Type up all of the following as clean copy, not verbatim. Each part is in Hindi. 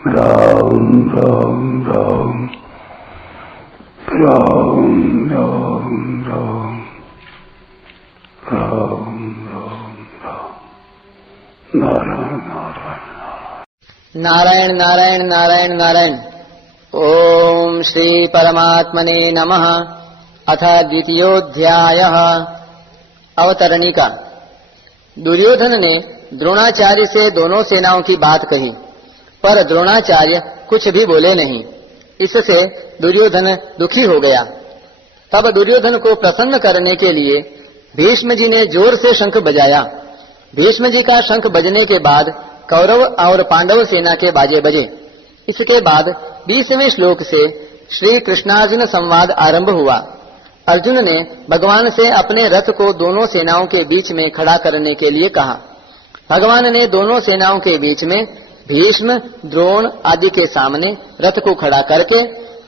राम राम राम राम राम राम राम राम राम नारायण नारायण नारायण नारायण नारायण। ओम श्री परमात्मने नमः। अथ द्वितीयोऽध्यायः। अवतरणिका। दुर्योधन ने द्रोणाचार्य से दोनों सेनाओं की बात कही, पर द्रोणाचार्य कुछ भी बोले नहीं। इससे दुर्योधन दुखी हो गया। तब दुर्योधन को प्रसन्न करने के लिए भीष्म जी ने जोर से शंख बजाया। भीष्म जी का शंख बजने के बाद कौरव और पांडव सेना के बाजे बजे। इसके बाद 20वें श्लोक से श्री कृष्णार्जुन संवाद आरंभ हुआ। अर्जुन ने भगवान से अपने रथ को दोनों सेनाओं के बीच में खड़ा करने के लिए कहा। भगवान ने दोनों सेनाओं के बीच में भीष्म, द्रोण आदि के सामने रथ को खड़ा करके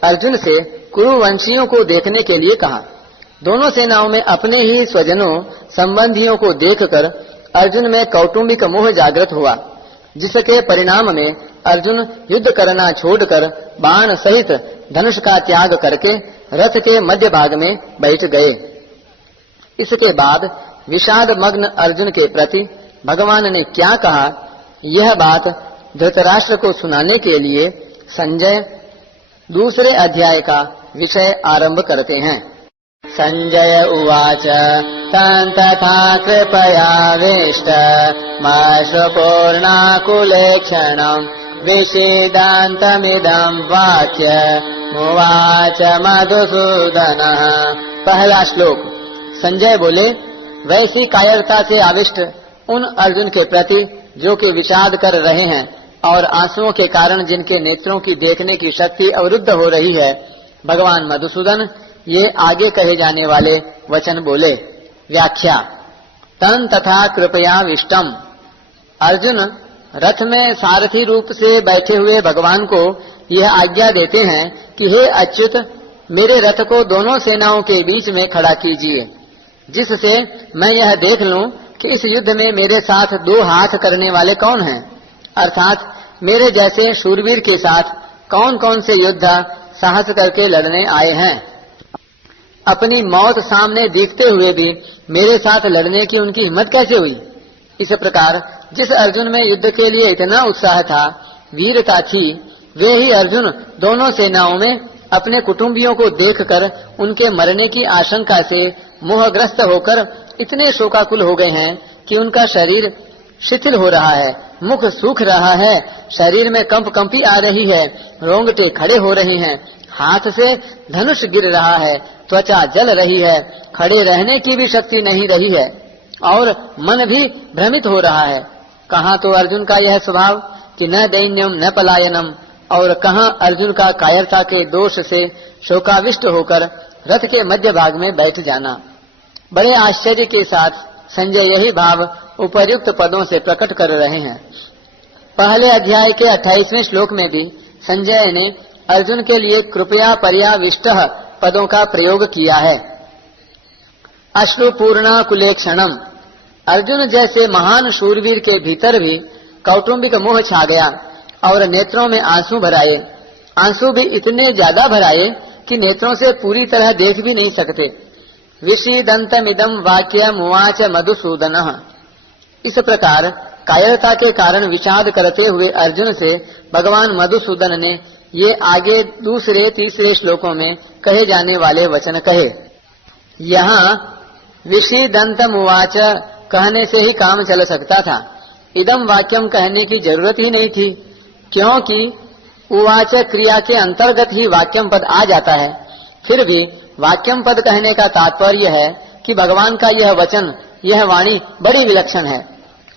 अर्जुन से कुरुवंशियों को देखने के लिए कहा। दोनों सेनाओं में अपने ही स्वजनों संबंधियों को देखकर अर्जुन में कौटुंबिक मोह जागृत हुआ, जिसके परिणाम में अर्जुन युद्ध करना छोड़कर बाण सहित धनुष का त्याग करके रथ के मध्य भाग में बैठ गए। इसके बाद विषाद मग्न अर्जुन के प्रति भगवान ने क्या कहा, यह बात धृतराष्ट्र को सुनाने के लिए संजय दूसरे अध्याय का विषय आरंभ करते हैं। संजय उवाच तं तथा कृपयाविष्ट माश्रुपूर्णाकुले क्षणं विषीदन्तमिदं वाक्य उवाच मधुसूदनः। पहला श्लोक। संजय बोले, वैसी कायरता से आविष्ट उन अर्जुन के प्रति जो कि विषाद कर रहे हैं और आंसुओं के कारण जिनके नेत्रों की देखने की शक्ति अवरुद्ध हो रही है, भगवान मधुसूदन ये आगे कहे जाने वाले वचन बोले। व्याख्या। तं तथा कृपया विष्टम। अर्जुन रथ में सारथी रूप से बैठे हुए भगवान को यह आज्ञा देते हैं कि हे अच्युत, मेरे रथ को दोनों सेनाओं के बीच में खड़ा कीजिए, जिससे मैं यह देख लूं कि इस युद्ध में मेरे साथ दो हाथ करने वाले कौन हैं, अर्थात मेरे जैसे शूरवीर के साथ कौन कौन से योद्धा साहस करके लड़ने आए हैं। अपनी मौत सामने देखते हुए भी मेरे साथ लड़ने की उनकी हिम्मत कैसे हुई। इस प्रकार जिस अर्जुन में युद्ध के लिए इतना उत्साह था, वीरता थी, वे ही अर्जुन दोनों सेनाओं में अपने कुटुंबियों को देखकर उनके मरने की आशंका से मोहग्रस्त होकर इतने शोकाकुल हो गए हैं कि उनका शरीर शिथिल हो रहा है, मुख सूख रहा है, शरीर में कंपी आ रही है, रोंगटे खड़े हो रहे हैं, हाथ से धनुष गिर रहा है, त्वचा जल रही है, खड़े रहने की भी शक्ति नहीं रही है और मन भी भ्रमित हो रहा है। कहाँ तो अर्जुन का यह स्वभाव कि न दैन्यम न पलायनम, और कहाँ अर्जुन का कायरता के दोष से शोकाविष्ट होकर रथ के मध्य भाग में बैठ जाना। बड़े आश्चर्य के साथ संजय यही भाव उपर्युक्त पदों से प्रकट कर रहे हैं। पहले अध्याय के 28वें श्लोक में भी संजय ने अर्जुन के लिए कृपया पर्याविष्टः पदों का प्रयोग किया है। अश्रुपूर्णा कुले क्षणम। अर्जुन जैसे महान शूरवीर के भीतर भी कौटुंबिक मोह छा गया और नेत्रों में आंसू भराए। आंसू भी इतने ज्यादा भराए कि नेत्रों से पूरी तरह देख भी नहीं सकते। विषीदन्तमिदं वाक्यम उवाच मधुसूदनः। इस प्रकार कायरता के कारण विषाद करते हुए अर्जुन से भगवान मधुसूदन ने ये आगे दूसरे तीसरे श्लोकों में कहे जाने वाले वचन कहे। यहाँ विषीदन्तम उवाच कहने से ही काम चल सकता था, इदम वाक्यम कहने की जरूरत ही नहीं थी, क्योंकि उवाच क्रिया के अंतर्गत ही वाक्यम पद आ जाता है। फिर भी वाक्यम पद कहने का तात्पर्य है कि भगवान का यह वचन, यह वाणी बड़ी विलक्षण है।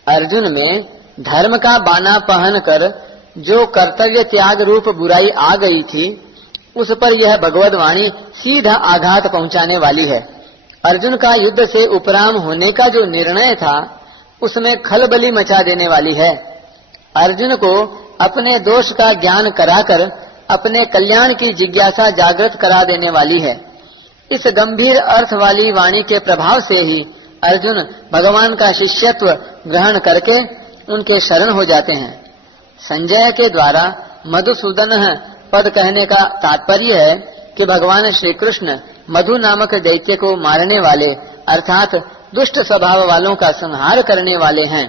अर्जुन में धर्म का बाना पहन कर जो कर्तव्य त्याग रूप बुराई आ गई थी, उस पर यह भगवद वाणी सीधा आघात पहुंचाने वाली है। अर्जुन का युद्ध से उपराम होने का जो निर्णय था, उसमें खलबली मचा देने वाली है। अर्जुन को अपने दोष का ज्ञान कराकर अपने कल्याण की जिज्ञासा जागृत करा देने वाली है। इस गंभीर अर्थ वाली वाणी के प्रभाव से ही अर्जुन भगवान का शिष्यत्व ग्रहण करके उनके शरण हो जाते हैं। संजय के द्वारा मधुसूदन पद कहने का तात्पर्य है कि भगवान श्री कृष्ण मधु नामक दैत्य को मारने वाले अर्थात दुष्ट स्वभाव वालों का संहार करने वाले हैं।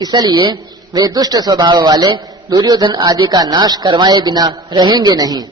इसलिए वे दुष्ट स्वभाव वाले दुर्योधन आदि का नाश करवाए बिना रहेंगे नहीं।